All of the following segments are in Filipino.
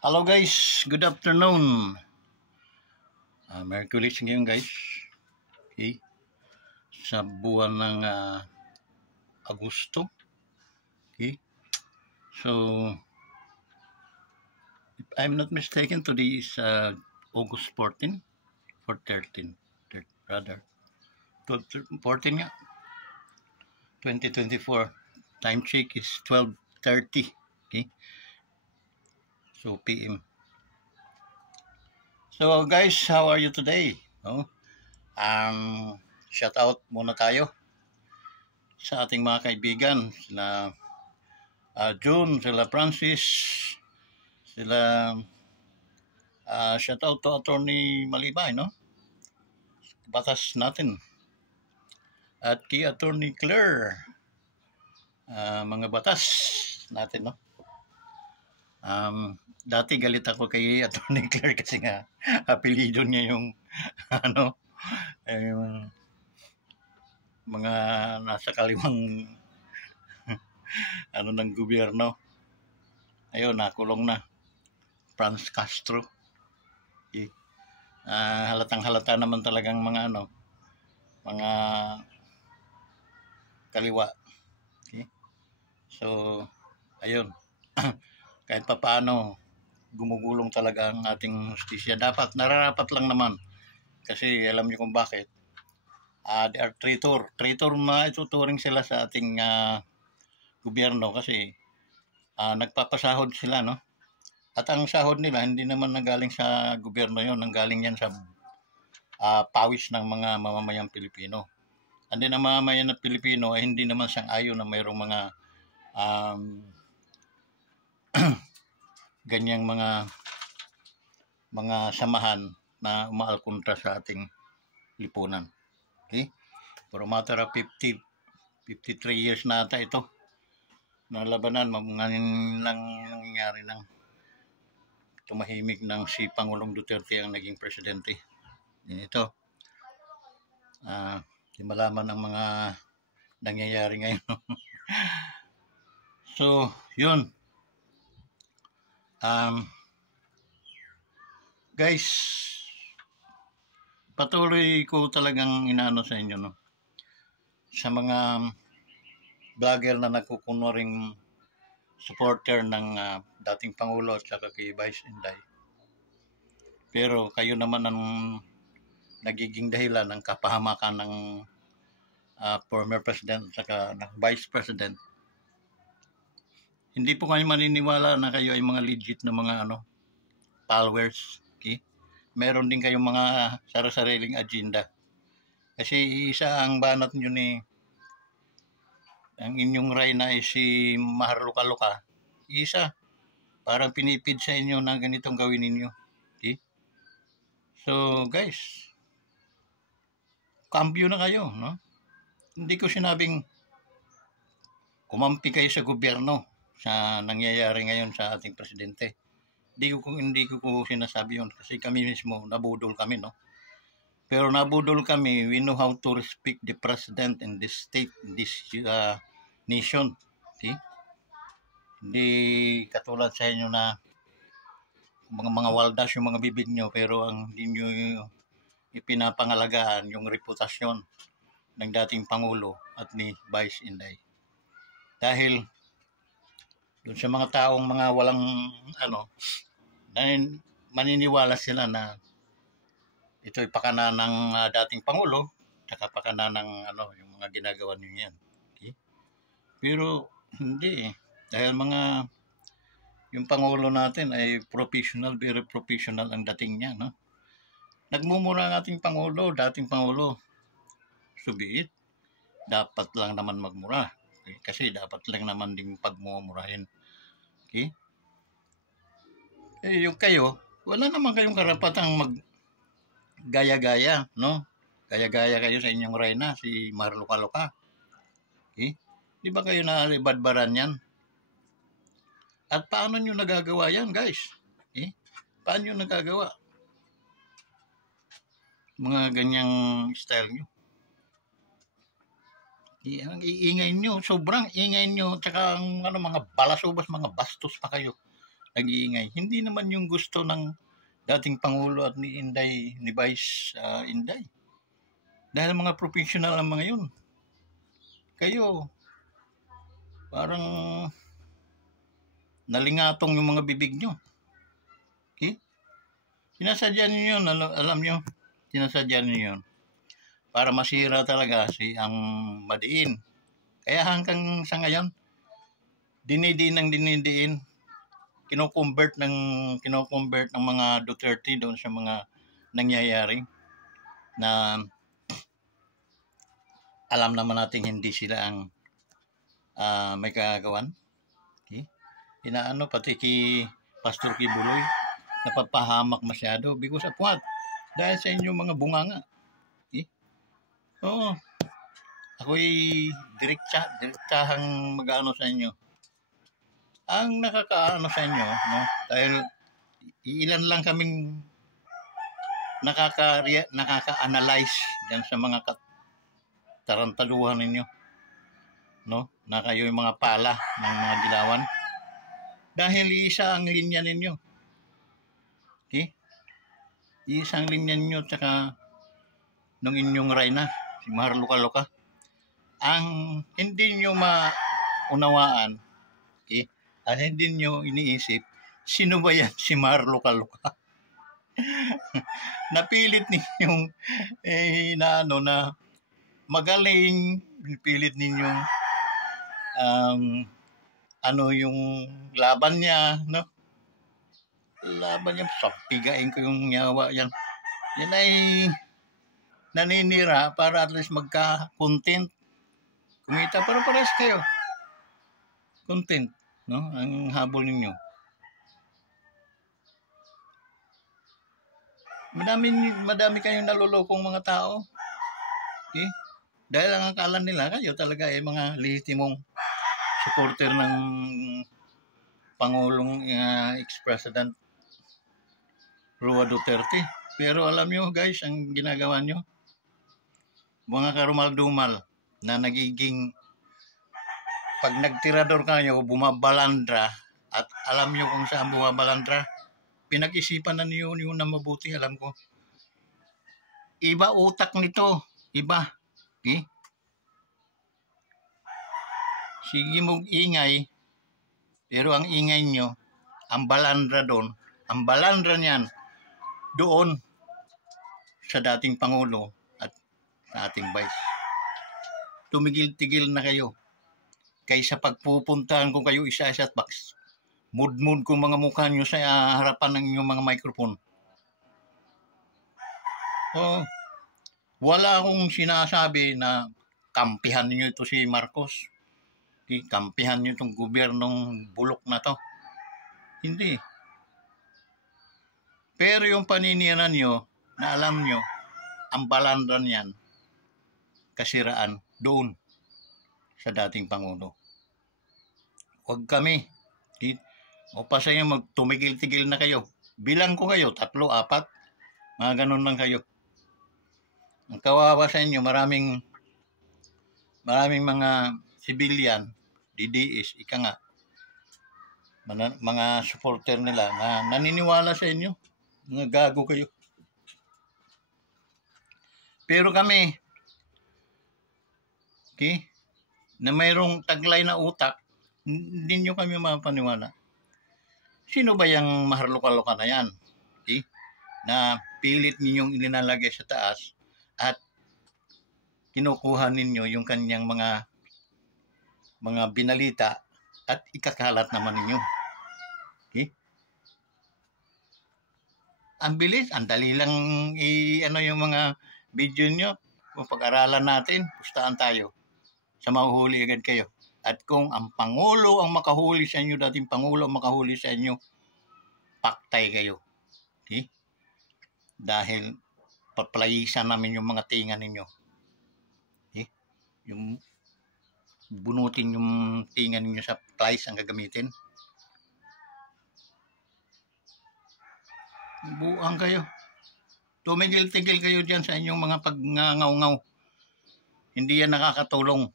Hello guys, good afternoon. Merkulis ngayon guys. Okay. Sa buwan ng Agosto. Okay. So, if I'm not mistaken, today is August 14 or 13. Rather. 14 nga. 2024. Time check is 12:30. Okay. So, PM. So guys, how are you today? No? Shout out muna tayo sa ating mga kaibigan, sila June, sila Francis, sila shout out to Attorney Malibay, no? Batas natin. At kay Attorney Claire, mga batas natin, no? Dati galit ako kay Attorney Claire kasi nga apelido niya yung ano, yung mga nasa kaliwang ano ng gobyerno. Ayun, nakulong na. Franz Castro. Okay. Halatang halata naman talagang mga mga kaliwa. Okay. So, ayun. Kahit pa paano, gumugulong talaga ang ating justisya. Dapat, nararapat lang naman. Kasi alam niyo kung bakit. They are traitor. Traitor na ituturing sila sa ating gobyerno kasi nagpapasahod sila, no? At ang sahod nila, hindi naman nanggaling sa gobyerno yon, nanggaling yan sa pawis ng mga mamamayang Pilipino. And then ang mamamayan ng Pilipino ay hindi naman sang-ayon na mayroong mga ganyang mga samahan na umaalkontra sa ating lipunan. Okay? For a matter of 53 years na ata ito na labanan, nangyari ng tumahimik ng si Pangulong Duterte ang naging presidente. Ito, di malaman ang mga nangyayari ngayon. So, yun. Guys, patuloy ko talagang inaano sa inyo, no? Sa mga vlogger na nagkukunwaring supporter ng dating Pangulo at saka kay Vice Inday. Pero kayo naman ang nagiging dahilan ng kapahamakan ng former president at saka ng vice president. Hindi po kayo maniniwala na kayo ay mga legit na mga followers. Okay? Meron din kayong mga sarasariling agenda. Kasi isa ang banat nyo ang inyong reyna ay si Maharluka-Luka. Isa, parang pinipid sa inyo na ganitong gawin ninyo. Okay? So guys, kambyo na kayo, no? Hindi ko sinabing kumampi kayo sa gobyerno sa nangyayari ngayon sa ating presidente. Hindi ko sinasabi yun kasi kami mismo nabudol kami, no? Pero nabudol kami, we know how to respect the president in this state, in this nation. See? Hindi katulad sa inyo na mga waldas yung mga bibig nyo pero ang hindi nyo ipinapangalagaan yung reputasyon ng dating Pangulo at ni Vice Inday. Dahil doon sa mga taong mga walang maniniwala sila na ito'y pakana ng dating Pangulo saka pakana ng yung mga ginagawa niyo yan. Okay? Pero hindi dahil yung Pangulo natin ay professional, very professional ang dating niya, no? Nagmumura ang ating Pangulo, dating Pangulo. Subiit, dapat lang naman magmura. Okay? Kasi dapat lang naman ding pagmumurahin. Okay? Yung kayo, wala naman kayong karapatang gaya-gaya, no? Gaya-gaya kayo sa inyong reyna, si Maharluka-Luka. Okay? Di ba kayo naalibadbaran yan? At paano nyo nagagawa yan, guys? Okay? Paano nyo nagagawa? Mga ganyang style nyo. Ang iingay nyo, sobrang ingay nyo, tsaka mga balasubas, mga bastos pa kayo. nag-iingay. Hindi naman yung gusto ng dating Pangulo at ni Inday, ni Vice Inday. Dahil mga professional ang mga yun. Kayo, parang nalingatong yung mga bibig nyo. Okay? Sinasadya nyo yun, alam nyo, sinasadya nyo yun. Para masira talaga si ang Madiin. Kaya hanggang sa ngayon, dinidiin, kino-convert ng mga Duterte doon sa mga nangyayari na alam naman natin hindi sila ang may kagagawan. Okay? Inaano pati kay Pastor Kibuloy, napapahamak masyado because of what? Dahil sa inyong mga bunganga. Okay? Oo. Ako'y direktahang mag-ano sa inyo. Ang nakakaano sa inyo, no? Dahil ilan lang kaming nakaka-analyze diyan sa mga tarantaduhan ninyo, no? Na kayo yung mga pala ng mga dilawan. Dahil isa ang linya ninyo. Okay? Isang linya ninyo tsaka nung inyong Reyna, si Mahar Luka-Luka. Ang hindi nyo maunawaan, okay? Ang hindi nyo iniisip, sino ba yan si Mahar Luka-Luka? Napilit ninyong na magaling, pilit ninyong yung laban niya, no? Laban niya, sapigain ko yung yawa yan. Yan ay naninira para at least magka-content. Kumita, pero pares kayo. Content, no? Ang habol ninyo. Madami kayong nalulokong mga tao. Okay? Dahil ang akala nila kayo talaga ay mga lehitimong supporter ng Pangulong ex-president Roa Duterte. Pero alam nyo guys, ang ginagawa nyo, mga karumal-dumal na nagiging pag nagtirador kayo, bumabalandra at alam nyo kung saan bumabalandra, pinag-isipan na niyo yun na mabuti, alam ko. Iba utak nito, iba. Okay? Sige mong ingay, pero ang ingay nyo, ang balandra doon, ang balandra niyan, doon sa dating Pangulo at sa ating Vice. Tumigil-tigil na kayo. Kaysa pagpupuntahan ko kayo isa-isa at box, mud-mud ko mga mukha nyo sa harapan ng inyong mga microphone. Oh, wala akong sinasabi na kampihan niyo ito si Marcos. Kampihan niyo itong gobyernong bulok na to. Hindi. Pero yung paninirahan nyo, na alam nyo, ang balandra niyan, kasiraan, doon sa dating Pangulo. Huwag kami. O pa sa inyo, magtumigil-tigil na kayo. Bilang ko kayo, 3, 4, mga ganun lang kayo. Ang kawawa sa inyo, maraming mga civilian, DDS, ika nga, mga supporter nila na naniniwala sa inyo. Mga gago kayo. Pero kami, okay, na mayroong taglay na utak, hindi nyo kami mapaniwala. Sino ba yung Mahar Luka-Luka na yan? Okay? Na pilit ninyong ilinalagay sa taas at kinukuha ninyo yung kanyang mga binalita at ikakalat naman ninyo. Okay? Ang bilis, ang dali lang yung mga video nyo. Kung pag-aralan natin, pustaan tayo. Sa mahuhuli agad kayo. At kung ang Pangulo ang makahuli sa inyo, dating Pangulo ang makahuli sa inyo, paktay kayo. Okay? Dahil paplayisan namin yung mga tinga ninyo. Okay? Yung bunutin yung tinga ninyo sa plies ang gagamitin. Buang kayo. Tumigil-tigil kayo dyan sa inyong mga pagngangaw-ngaw. Hindi yan nakakatulong.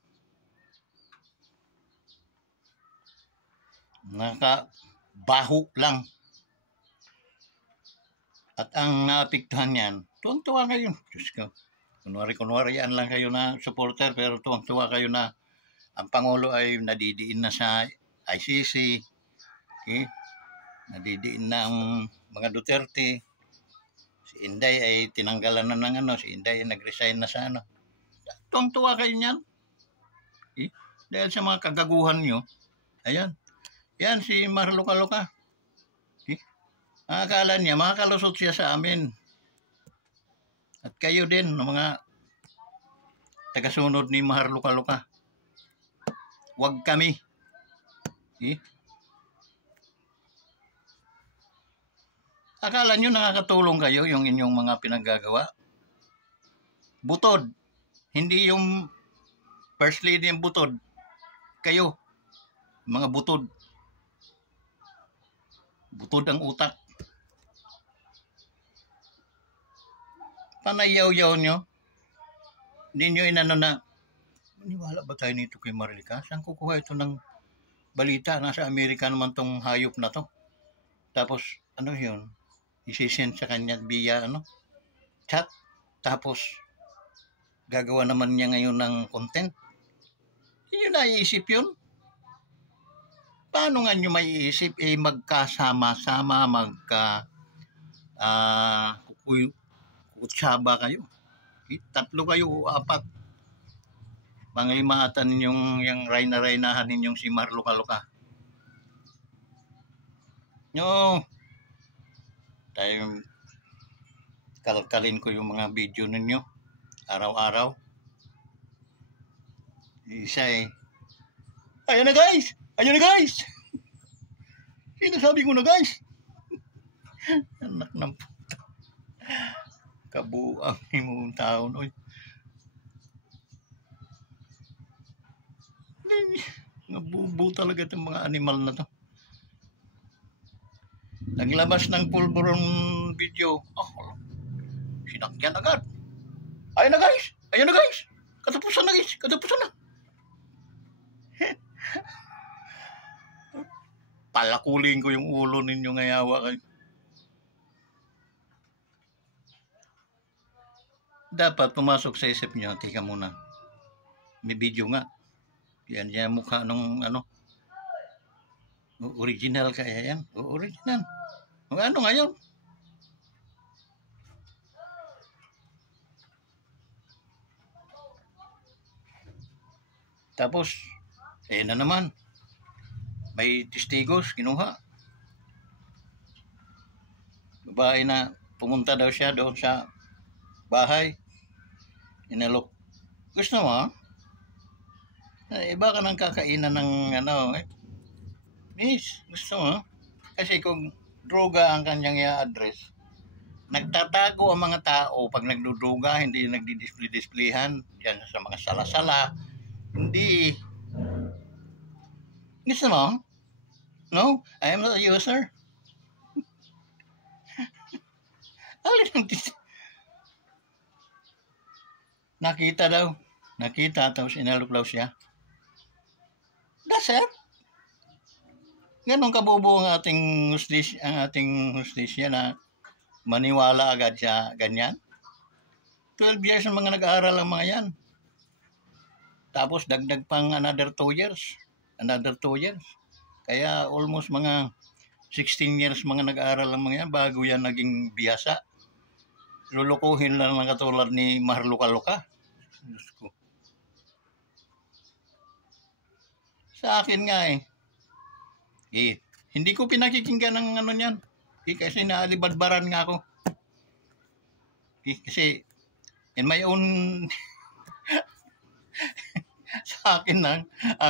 baho lang. At ang naapektuhan niyan, tuwang-tuwa kayo. Diyos ko. Kunwari yan lang kayo na supporter, pero tuwang-tuwa kayo na ang Pangulo ay nadidiin na sa ICC. Okay? Nadidiin na ang mga Duterte. Si Inday ay tinanggalan na ng si Inday ay nag-resign na sa Tuwang-tuwa kayo niyan. Okay? Dahil sa mga kagaguhan nyo, ayan. Yan si Marluka-Luka. Okay? Akala niya, makakalusot siya sa amin. At kayo din, mga tagasunod ni Marluka-Luka. Huwag kami. Okay? Akala nyo nakakatulong kayo yung inyong mga pinaggagawa? Butod. Hindi yung First Lady yung butod. Kayo. Mga butod. Butod ang utak. Panayaw-yaw nyo. Hindi nyo inano na, maniwala ba tayo nito kay Marilika? Saan kukuha ito ng balita? Nasa Amerika naman tong hayop na to. Tapos, ano yun? Isisend sa kanya via chat. Tapos, gagawa naman niya ngayon ng content. Hindi nyo naiisip yun? Paano nga nyo maiisip? Magkasama-sama, kukutsaba kayo. Tatlo kayo o apat. Panglimaatan yung rayna-raynahan ninyong si Marluka-Luka. No. Tayo kalkalin ko yung mga video ninyo araw-araw. Isa ayun na guys! Ayun na guys! Sinasabi ko na guys! Anak ng puta. Kabuang ni mong taon. Nabubu talaga itong mga animal na to. Naglabas ng pulburon video. Sinakyan agad. Ayun na guys! Ayun na guys! Katapusan na guys! Katapusan na! Palakuling ko yung ulo ninyo ngayawa kayo. Dapat pumasok sa isip nyo. Tika muna. May video nga. Yan mukha nung original kaya yan. Original. Ano ngayon? Tapos, na naman. May testigos, kinuha. Babae na pumunta daw siya doon sa bahay. Inalok. Gusto mo? Iba ka ng kakainan ng Miss, gusto mo? Kasi kung droga ang kanyang i-address, nagtatago ang mga tao pag nagdudruga, hindi nagdi-display-displayhan diyan sa mga sala-sala. Hindi. Gusto mo? No, I am not a user. Nakita daw. Nakita, tapos inaluklaw siya. That's it. Ganon kabubo ang ating hustisya na maniwala agad siya ganyan. 12 years ang mga nag-aaral ang mga yan. Tapos dagdag pang another 2 years. Kaya almost mga 16 years mga nag-aaral ang mga yan bago yan naging biyasa. Lulukuhin lang ng katulad ni Marluka-Luka. Sa akin nga hindi ko pinakikinggan ng niyan. Kasi naalibadbaran nga ako. Kasi in my own sa akin ng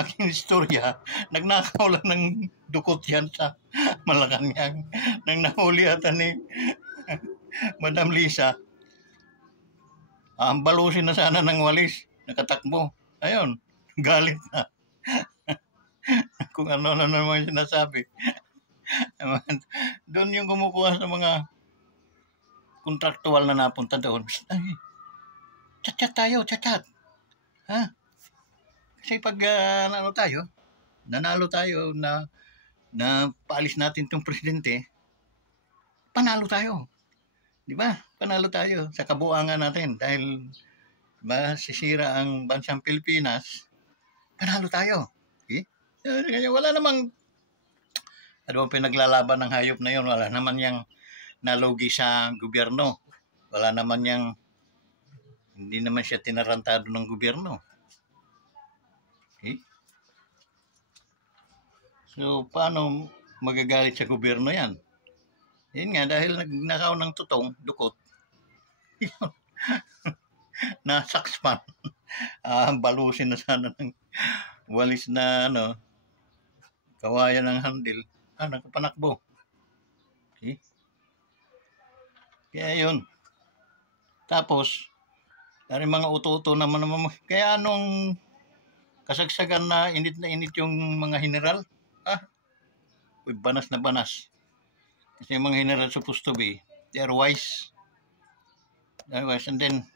aking istorya, nagnakaw lang ng dukot yan sa Malacanang. Nang nahuli ata ni Madam Lisa, ang balusin na sana ng walis, nakatakbo. Ayun, galit na. Kung ano naman sinasabi. Doon yung kumukuha sa mga kontraktual na napunta doon. Ay, chat tayo. Ha? Kasi pag nanalo tayo na na paalis natin itong presidente, panalo tayo. Di ba? Panalo tayo sa kabuuan natin dahil masisira ang bansang Pilipinas, panalo tayo. Okay? Kaya wala namang ano pinaglalaban ng hayop na yun. Wala naman yang nalugi sa gobyerno. Wala naman yang hindi naman siya tinarantado ng gobyerno. Okay? So, paano magagalit sa gobyerno yan? Yun nga, dahil nagnakaw ng tutong, dukot, nasakspan. Balusin na sana ng walis na kawayan ng handle. Nakapanakbo. Okay? Kaya yun. Tapos, dari mga uto-uto naman. Kaya anong kasagsagan na init yung mga general? Banas na banas. Kasi yung mga general supposed to be, they are wise. And then,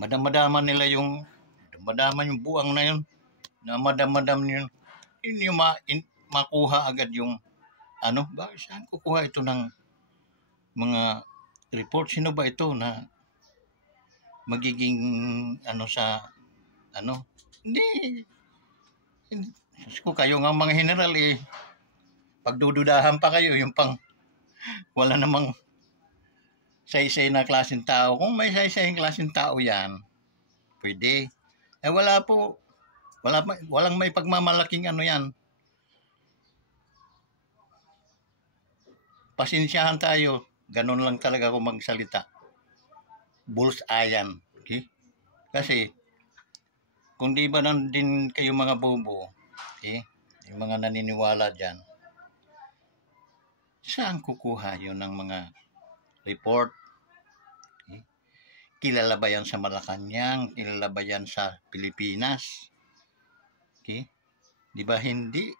madam-madaman nila yung buang na yun. Na madam-madam yun. Yun yung makuha agad yung bakit saan kukuha ito ng mga report? Sino ba ito na magiging hindi ko kayo nga mga general pagdududahan pa kayo yung wala namang say-say na klaseng tao. Kung may say-say klaseng tao yan, pwede. Walang may pagmamalaking yan. Pasensyahan tayo. Ganun lang talaga ako magsalita. Bull's-eyan. Okay? Kasi, kung di ba din kayo mga bobo, okay? Yung mga naniniwala dyan, saan kukuha yun ng mga report? Okay? Kilala ba yan sa Malacanang? Kilala ba yan sa Pilipinas? Okay? Di ba hindi?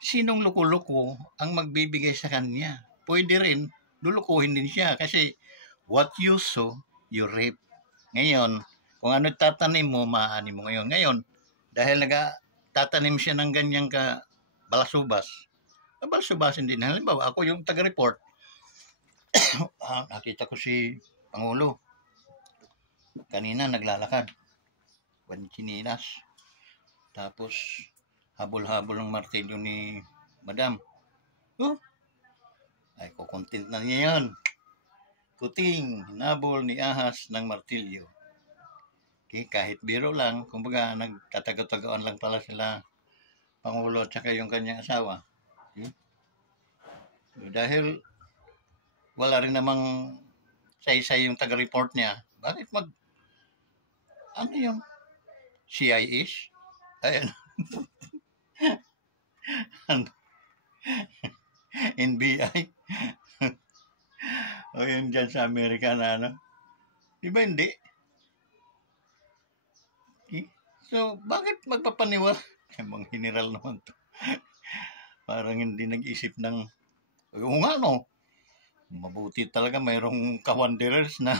Sinong loko-loko ang magbibigay sa kanya? Pwede rin, lulukuhin din siya kasi what you sow, you reap. Ngayon, kung ano tatanim mo, maani mo ngayon. Ngayon, dahil tatanim siya ng ganyang balasubas, balisubasin din. Halimbawa, ako yung taga-report. Nakita ko si Pangulo. Kanina naglalakad. Chinilas. Tapos, habol-habol ng martilyo ni Madam. Ay, kukontent na niya yan. Kuting, hinabol ni Ahas ng martilyo. Okay, kahit biro lang, kumbaga nagtatago-tagoan lang pala sila Pangulo at saka yung kanyang asawa. Okay? Dahil wala rin namang say-say yung taga-report niya, bakit yung CIA-ish? Ayan. NBI? O yun dyan sa Amerika na Di ba hindi? Okay? So, bakit magpapaniwala? Mga general naman to. Parang hindi nag-isip ng oo nga mabuti talaga mayroong kawanderers na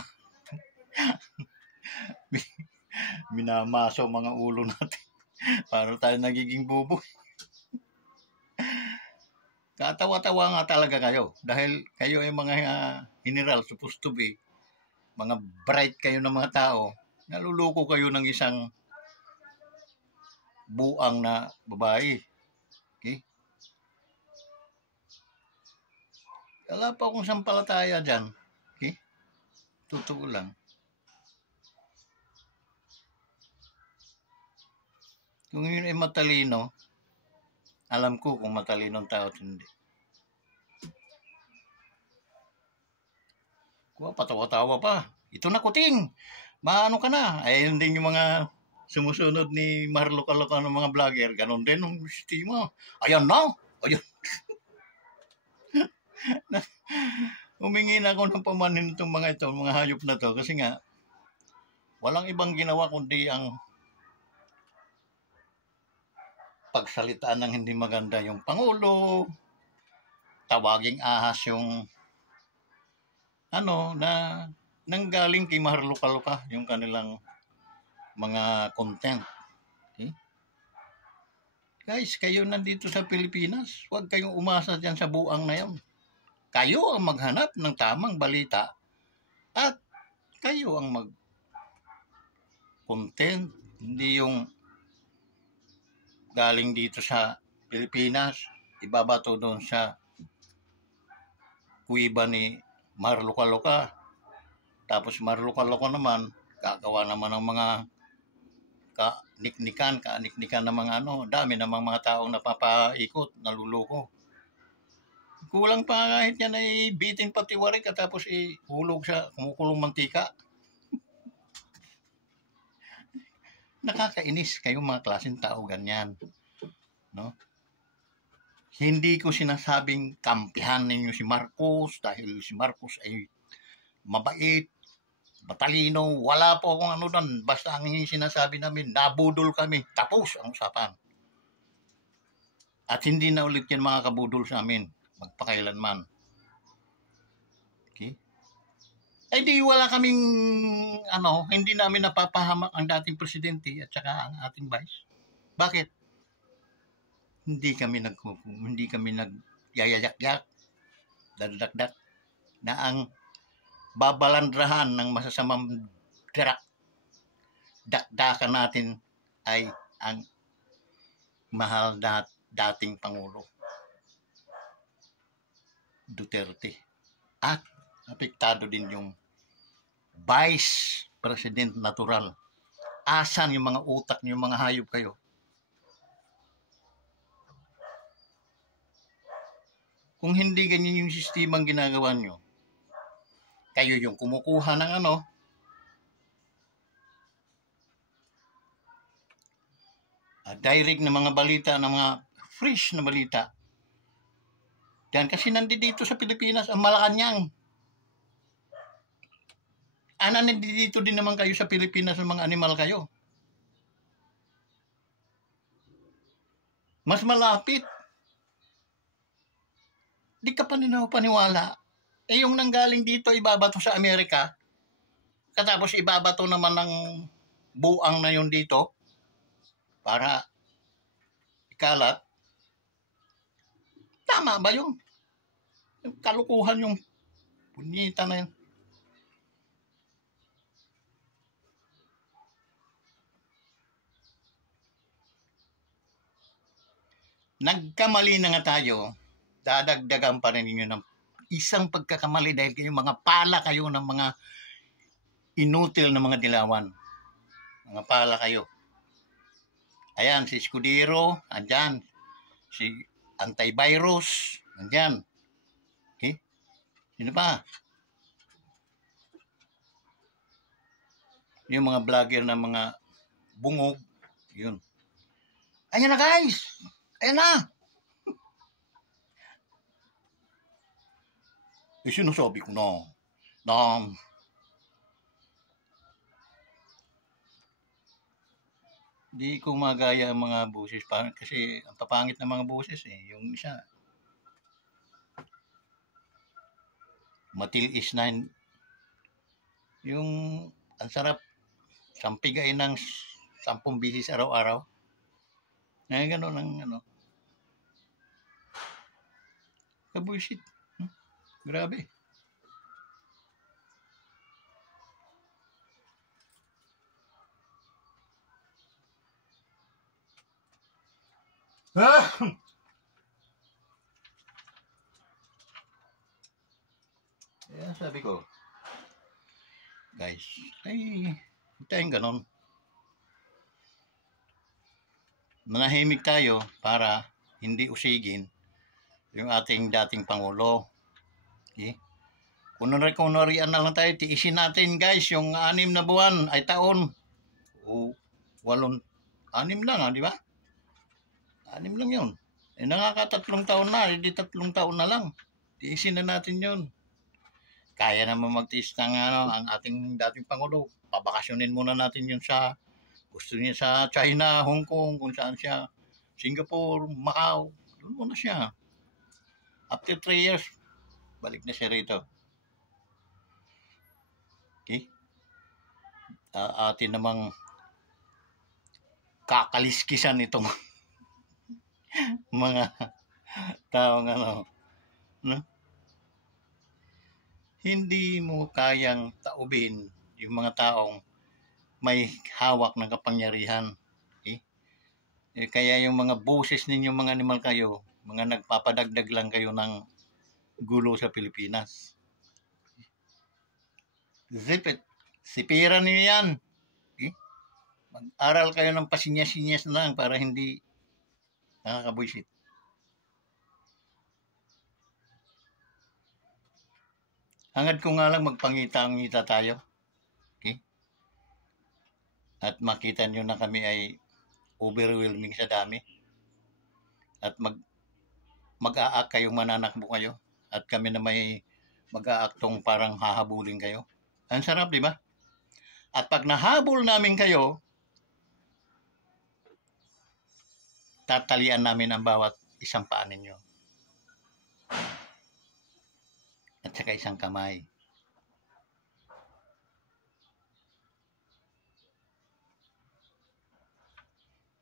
minamaso mga ulo natin para tayo nagiging bubo. Katawa-tawa nga talaga kayo dahil kayo ay mga general supposed to be mga bright kayo ng mga tao, naluluko kayo ng isang buang na babae. Okay? Wala pa akong sampalataya dyan. Okay? Totoo lang. Kung yun ay matalino, alam ko kung matalinong tao at hindi. Patawa-tawa pa. Ito na kuting. Maano ka na? Ayun din yung mga sumusunod ni Marlo-Kaloka ng mga vlogger. Ganon din yung sistema. Ayan na. Ayan. Humingi na ako ng pamanin itong mga hayop na to. Kasi nga, walang ibang ginawa kundi ang pagsalitaan ng hindi maganda yung Pangulo, tawaging ahas yung na nanggaling kay Marlo-Kaloka yung kanilang mga content. Okay? Guys, kayo nandito sa Pilipinas, huwag kayong umasa dyan sa buang na yun. Kayo ang maghanap ng tamang balita at kayo ang mag-content, hindi yung galing dito sa Pilipinas, ibabato doon sa kuiba ni Marluka-Luka. Tapos Marluka-Luka naman, gagawa naman ng mga kaaniknikan ng mga dami namang mga taong napapaikot, naluloko. Kulang pa kahit yan ay bitin pati warik at tapos ihulog sa kumukulong mantika. Nakakainis kayong mga klaseng tao ganyan. No? Hindi ko sinasabing kampihan ninyo si Marcos dahil si Marcos ay mabait, matalino, wala po akong doon. Basta ang sinasabi namin, nabudol kami. Tapos ang usapan. At hindi na ulit yan mga kabudol sa amin. Magpakailanman. Okay? Ay di wala kaming, hindi namin napapahamak ang dating presidente at saka ang ating vice. Bakit? Hindi kami nagyayayak-yak, dadakdak, na ang babalandrahan ng masasamang dakdakan natin ay ang mahal na dating Pangulo Duterte. At apektado din yung Vice President natural. Asan yung mga utak niyo, mga hayop kayo? Kung hindi ganyan yung sistemang ginagawa nyo, kayo yung kumukuha ng direct na mga balita, ng mga fresh na balita. Yan, kasi nandito sa Pilipinas ang Malacanang. Nandito din naman kayo sa Pilipinas ng mga animal kayo. Mas malapit. Di ka paniwala. Yung nanggaling dito, ibabato sa Amerika. Katapos ibabato naman ng buang na yun dito para ikalat. Tama ba yun? Yung kalukuhan yung punyita na yun. Nagkamali na nga tayo, dadagdagan pa rin ninyo ng isang pagkakamali dahil kayo mga pala kayo ng mga inutil na mga dilawan. Mga pala kayo. Ayan, si Escudero, andyan. Si Antivirus, andyan. Okay? Sino pa? Yung mga vlogger na mga bungog, yun. Ayan na guys! Ayan na! Sinasabi ko na di ko magaya ang mga boses kasi ang papangit ng mga boses yung isa matilis na yung ang sarap sampigay ng 10 bisis araw-araw gano'n ang kabuisit grabe. Kaya sabi ko, guys, ay tayong ganon. Manahimik tayo para hindi usigin yung ating dating Pangulo. Okay? Kunwari-kunwarian na lang tayo, tiisin natin guys, yung 6 na buwan ay taon. O 6 lang, di ba? 6 lang yun. Nakaka3 taon na, hindi 3 taon na lang. Tiisin na natin yun. Kaya naman magtiis ng ang ating dating Pangulo. Pabakasyonin muna natin yun sa, gusto niya sa China, Hong Kong, kung saan siya, Singapore, Macau. Doon muna siya. After 3 years, balik na siya rito. Okay? Atin namang kakaliskisan itong mga taong ano, no? Hindi mo kayang taubin yung mga taong may hawak ng kapangyarihan. Okay? Kaya yung mga boses ninyo mga animal kayo, mga nagpapadagdag lang kayo ng gulo sa Pilipinas. Zip it. Sipiran niyo yan. Okay? Mag-aral kayo ng pasinyas-sinyas lang para hindi nakakabwisit. Hangad ko nga lang magpangita-ngita tayo. Okay? At makita nyo na kami ay overwhelming sa dami. At mag-aak kayong mananakbo kayo. At kami na may mag-aaktong parang hahabulin kayo. Ang sarap, di ba? At pag nahabol namin kayo, tatalian namin ang bawat isang paa ninyo. At saka isang kamay.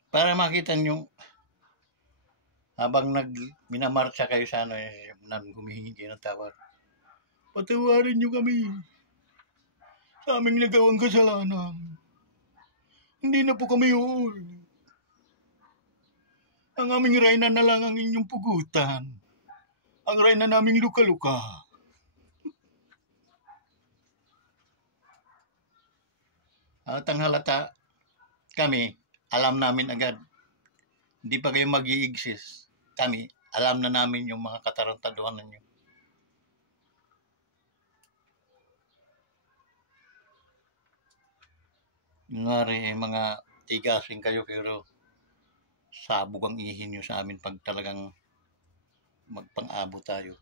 Para makita nyo, habang minamarcha kayo sa ano, humihingi kayo ng tawad. Patawarin nyo kami sa aming nagawang kasalanan. Hindi na po kami uulit. Ang aming reyna na lang ang inyong pugutan. Ang reyna naming luka-luka. At ang halata, kami, alam namin agad. Hindi pa kayo mag-i-exist. Kami, alam na namin yung mga katarantaduhan ninyo. Kunwari, mga tigasin kayo pero sabog ang ihin nyo sa amin pag talagang magpang-abo tayo.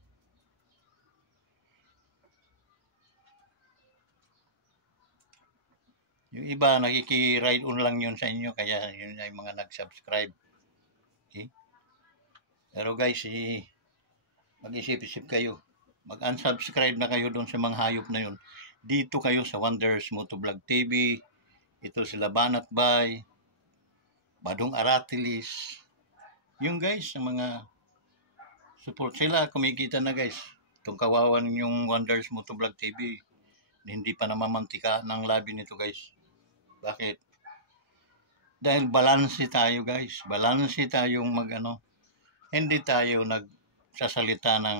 Yung iba, nakiki-ride on lang yun sa inyo, kaya yun ay mga nag-subscribe. Okay? Pero guys, mag-isip-isip kayo. Mag-unsubscribe na kayo doon sa mga hayop na yun. Dito kayo sa Wonders Motovlog TV. Ito sila Banat Bay, Badong Aratilis. Yung guys, sa mga support sila, kumikita na guys. Itong kawawan yung Wonders Motovlog TV. Hindi pa namamantika ng labi nito guys. Bakit? Dahil balanse tayo guys. Balanse tayong hindi tayo nagsasalita ng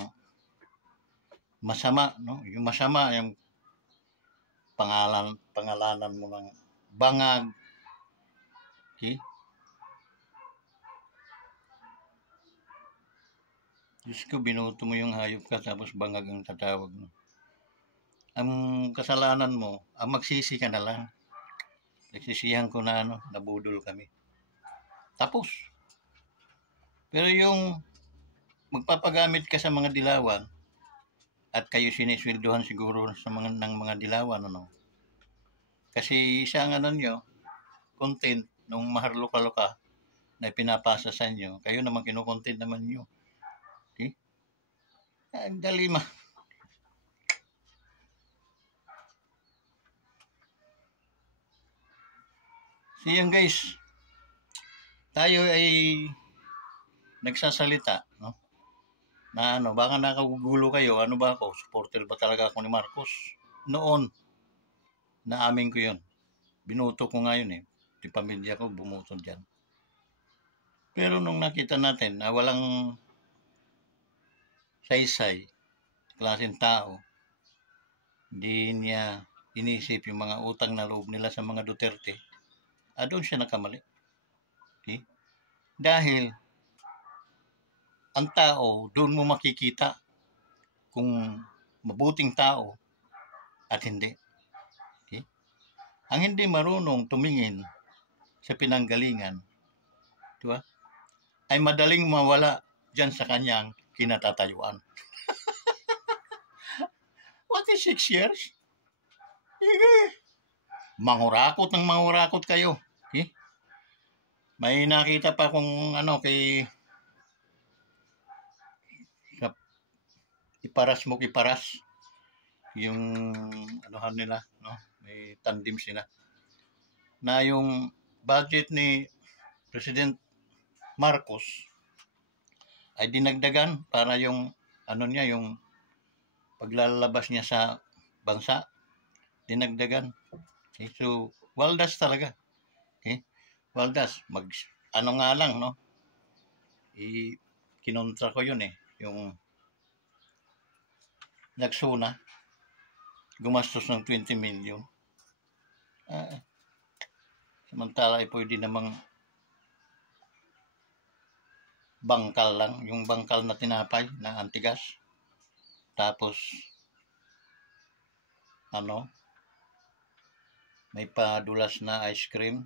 masama, no? Yung masama, yung pangalanan mo ng bangag. Okay? Diyos ko, binuto mo yung hayop ka tapos bangag ang tatawag mo. Ang kasalanan mo, ang magsisi ka na lang. Nagsisihan ko na nabudol kami. Tapos. Pero yung magpapagamit ka sa mga dilawan at kayo sinisweldohan siguro sa ng mga dilawan, Kasi isang nyo, content nung maharluka-luka na pinapasa sa inyo, kayo naman kinukontent naman nyo. Okay? Ang dalima. So yan guys, tayo ay nagsasalita, no? Na baka nakagugulo kayo, ano ba ako? Supporter ba talaga ako ni Marcos? Noon, naamin ko yun. Binuto ko nga yun eh. Yung pamilya ko bumuto dyan. Pero nung nakita natin na walang saysay, klaseng tao, hindi niya inisip yung mga utang na loob nila sa mga Duterte, doon siya nakamali. Okay? Dahil ang tao, doon mo makikita kung mabuting tao at hindi. Okay? Ang hindi marunong tumingin sa pinanggalingan, diba? Ay madaling mawala dyan sa kanyang kinatatayuan. What is 6 years? Mangurakot ng mangurakot kayo. Okay? May nakita pa kung kay iparas yung nila, no? May tandem sila na yung budget ni President Marcos ay dinagdagan para yung ano niya, yung paglalabas niya sa bansa, dinagdagan. Okay? So, waldas talaga. Okay? Waldas, ano nga lang, no? Kinontra ko yun yung nagsuna, gumastos ng 20 million. Samantala ay pwede namang bangkal lang, yung bangkal na tinapay na antigas. Tapos, may padulas na ice cream.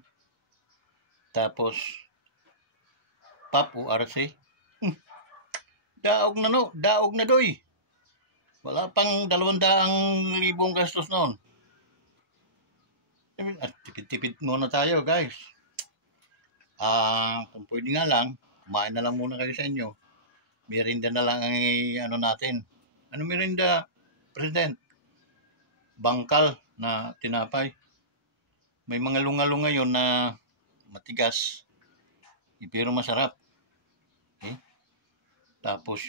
Tapos, pop o RC. Daog na doy. Wala pang 200,000 gastos noon. At tipid-tipid muna tayo, guys. Kung pwede nga lang, kumain na lang muna kayo sa inyo. Merinda na lang ang natin. Ano merinda, President? Bangkal na tinapay. May mga lunga-lunga yun na matigas. Pero masarap. Okay? Tapos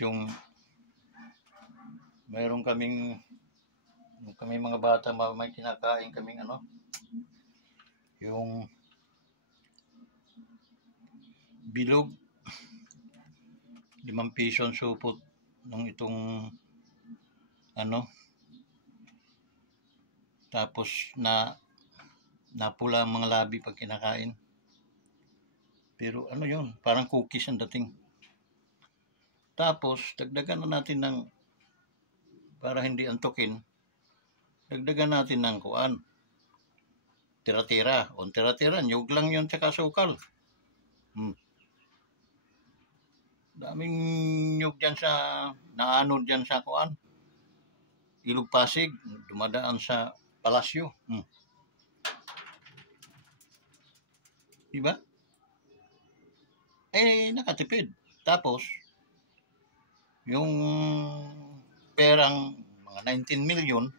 mayroon kaming mga bata, may kinakain kaming yung bilog, 5 piso ang supot ng itong tapos napula ang mga labi pag kinakain. Pero yun, parang cookies ang dating. Tapos dagdagan na natin ng, para hindi antukin, dagdagan natin ng tira-tira. Nyug lang yun tsaka sukal. Daming nyug dyan naanod dyan sa Ilog Pasig, dumadaan sa palasyo. Diba? Nakatipid. Tapos, yung perang mga 19 million,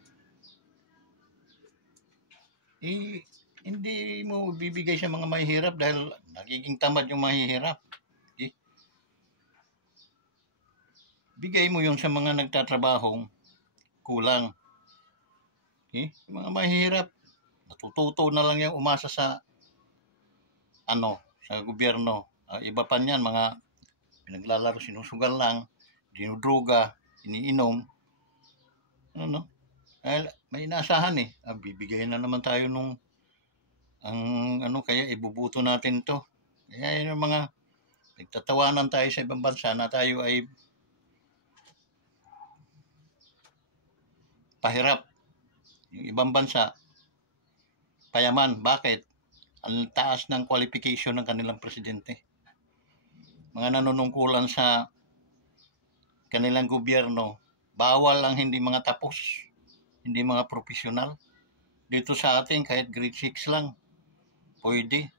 hindi mo bibigay sa mga mahihirap dahil nagiging tamad yung mahihirap. Okay? Bigay mo yun sa mga nagtatrabahong kulang. Okay? Yung mga mahihirap, natututo na lang yung umasa sa sa gobyerno. Iba pa niyan, mga pinaglalaro, sinusugal lang, dinudruga, iniinom. May inaasahan bibigay na naman tayo kaya ibubuto natin to. Kaya yung mga nagtatawanan tayo sa ibang bansa na tayo ay pahirap. Yung ibang bansa, payaman. Bakit? Ang taas ng qualification ng kanilang presidente. Mga nanunungkulan sa kanilang gobyerno, bawal ang hindi mga tapos, hindi mga profesional. Dito sa atin, kahit grade 6 lang, pwede.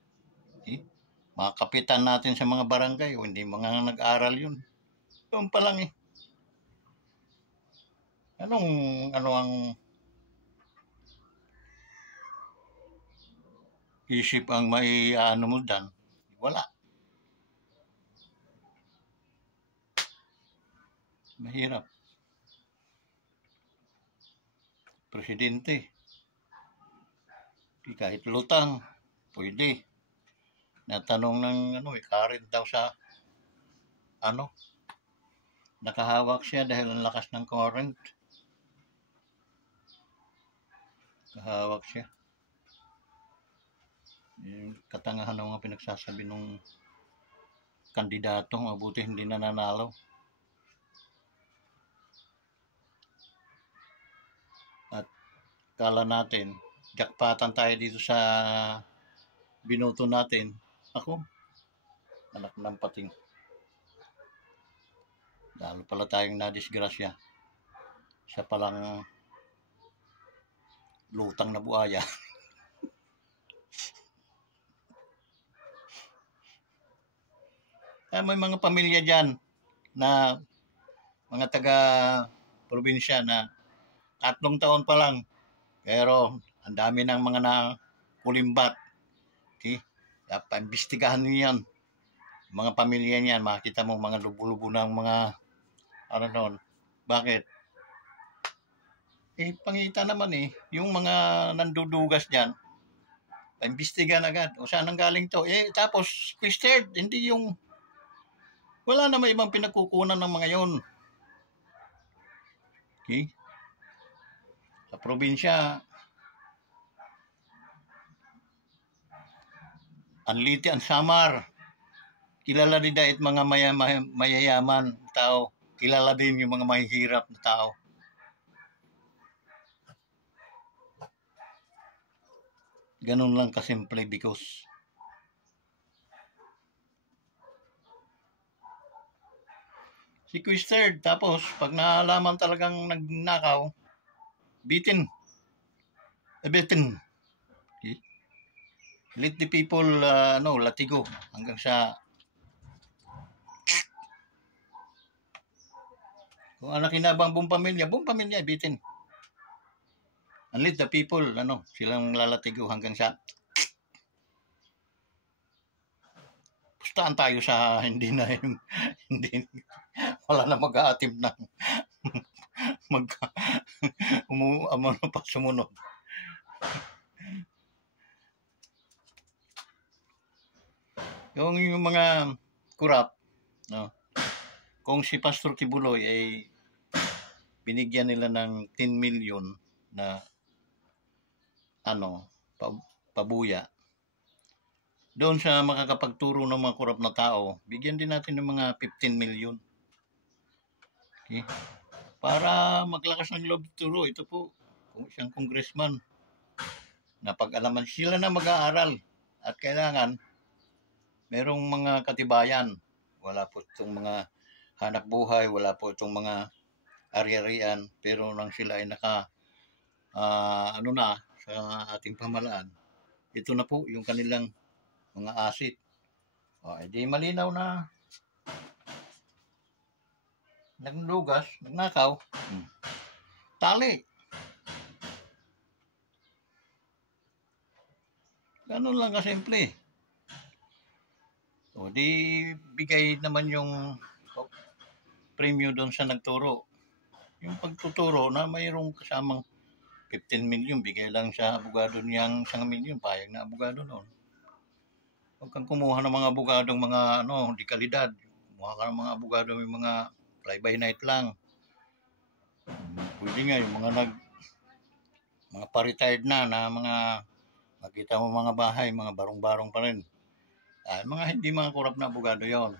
Mga kapitan natin sa mga barangay, hindi mga nag-aral yun. Doon pa lang ano ang isip ang mo dyan? Wala. Mahirap. Presidente. Kahit lutang, pwede. Natanong ng current daw sa nakahawak siya dahil ang lakas ng current. Kahawak siya. Yung katangahan ng mga pinagsasabi ng kandidato, mabuti hindi nananalo. At kala natin, jackpotan tayo dito sa binoto natin. Ako, anak ng pating. Lalo pala tayong nadisgrasya. Siya palang lutang na buhaya. May mga pamilya dyan na mga taga-probinsya na 3 taon pa lang, pero ang dami ng mga nakulimbat. Okay? Kaya paimbestigahan niyo yan. Mga pamilya niyan, makita mo mga lubo-lubo ng mga ano noon. Bakit? Pangita naman yung mga nandudugas diyan, imbestigahan agad. O saan ang galing to? Tapos twisted, hindi yung wala namang ibang pinagkukunan ng mga yon. Okay? Sa probinsya, Anliti ang Samar, kilala din dahil mga mayayaman tao, kilala din yung mga mahihirap na tao. Ganun lang kasimple because sequestered. Tapos pag naalaman talagang nagnakaw, bitin. Bitin. Okay? Let the people latigo hanggang sa kung ang nakinabang buong pamilya bitin. And let the people silang lalatigo hanggang sa pustaan tayo sa hindi wala na mag-aatim ng pa sumunod. Yung mga kurap, no? Kung si Pastor Kibuloy ay binigyan nila ng 10 million na pabuya, doon sa makakapagturo ng mga kurap na tao, bigyan din natin ng mga 15 million. Okay? Para maglakas ng loob turo. Ito po, kung siyang congressman, na pag-alaman sila na mag-aaral at kailangan merong mga katibayan. Wala po itong mga hanap buhay, wala po itong mga ari-arian, pero nang sila ay sa ating pamalaan, ito na po yung kanilang mga asset. Edi malinaw na naglugas, nagnakaw, tali. Ganun lang kasimple. Di bigay naman yung premyo doon sa nagturo. Yung pagtuturo na mayroong kasamang 15 million, bigay lang sa abogado niyang 1 million, payag na abogado noon. Huwag kang kumuha ng mga abogadong mga di kalidad. Kumuha ka ng mga abogado may mga fly by night lang. Pwede nga yung mga pa-retired na mga makita mo mga bahay, mga barong-barong pa rin. Mga hindi mga kurap na abogado yon.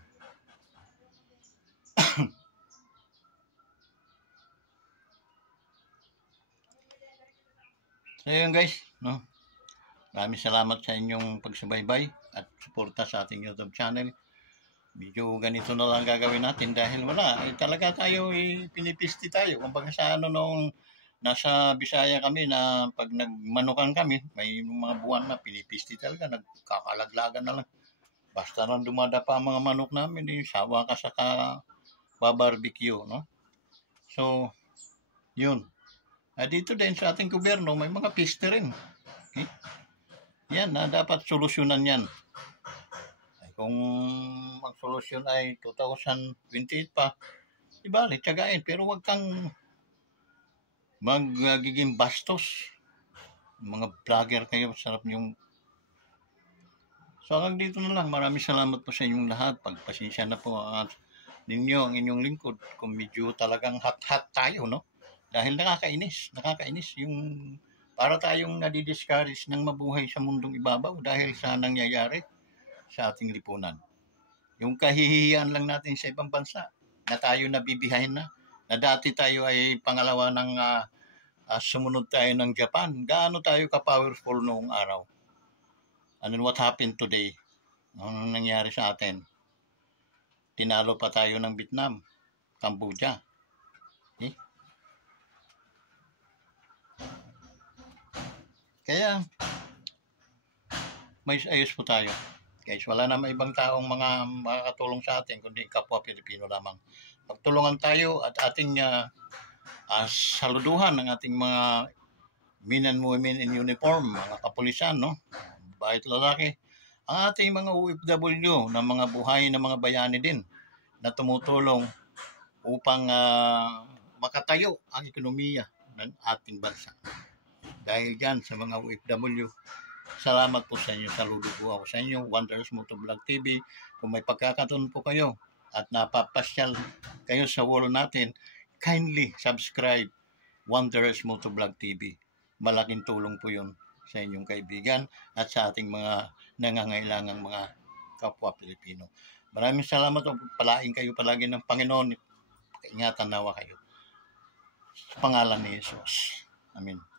So yun guys, maraming salamat sa inyong pagsubaybay at suporta sa ating YouTube channel. Medyo ganito na lang gagawin natin dahil wala, talaga tayo pinipisti tayo. Kumbaga sa nung nasa Bisaya kami na pag nagmanukan kami, may mga buwan na pinipisti talaga, nagkakalaglagan na lang. Basta lang dumadapa ang mga manok namin, sawa ka sa barbecue, no? So, yun. Dito din sa ating gobyerno, may mga piste rin. Okay? Yan, dapat solusyonan yan. Kung magsolusyon ay 2028 pa, ibalik, tiyagain. Pero wag kang magiging bastos. Mga vlogger kayo, sarap yung... So hanggang dito na lang. Maraming salamat po sa inyong lahat. Pagpasensya na po ninyo ang inyong lingkod. Kung medyo talagang hot-hot tayo, no? Dahil nakakainis yung para tayong nadidiscourage ng mabuhay sa mundong ibabaw dahil sa nangyayari sa ating lipunan. Yung kahihiyan lang natin sa ibang bansa na tayo nabibihayin na dati tayo ay pangalawa ng sumunod tayo ng Japan. Gaano tayo ka-powerful noong araw? And then what happened today? Anong nangyari sa atin? Tinalo pa tayo ng Vietnam, Cambodia. Okay? Kaya, may ayos po tayo. Guys, wala naman ibang taong mga makakatulong sa atin, kundi kapwa Pilipino lamang. Pagtulungan tayo at ating saluduhan ng ating mga men and women in uniform, mga kapulisan, no? Bahit lalaki, ang ating mga OFW na mga buhay ng mga bayani din na tumutulong upang makatayo ang ekonomiya ng ating bansa. Dahil dyan sa mga OFW, salamat po sa inyo. Saludo po ako sa inyo. Wonders Motovlog TV. Kung may pagkakataon po kayo at napapasyal kayo sa wall natin, kindly subscribe Wonders Motovlog TV. Malaking tulong po yun sa inyong kaibigan at sa ating mga nangangailangang mga kapwa Pilipino. Maraming salamat at palaing kayo palagi ng Panginoon. Ingatan nawa kayo. Sa pangalan ni Jesus. Amen.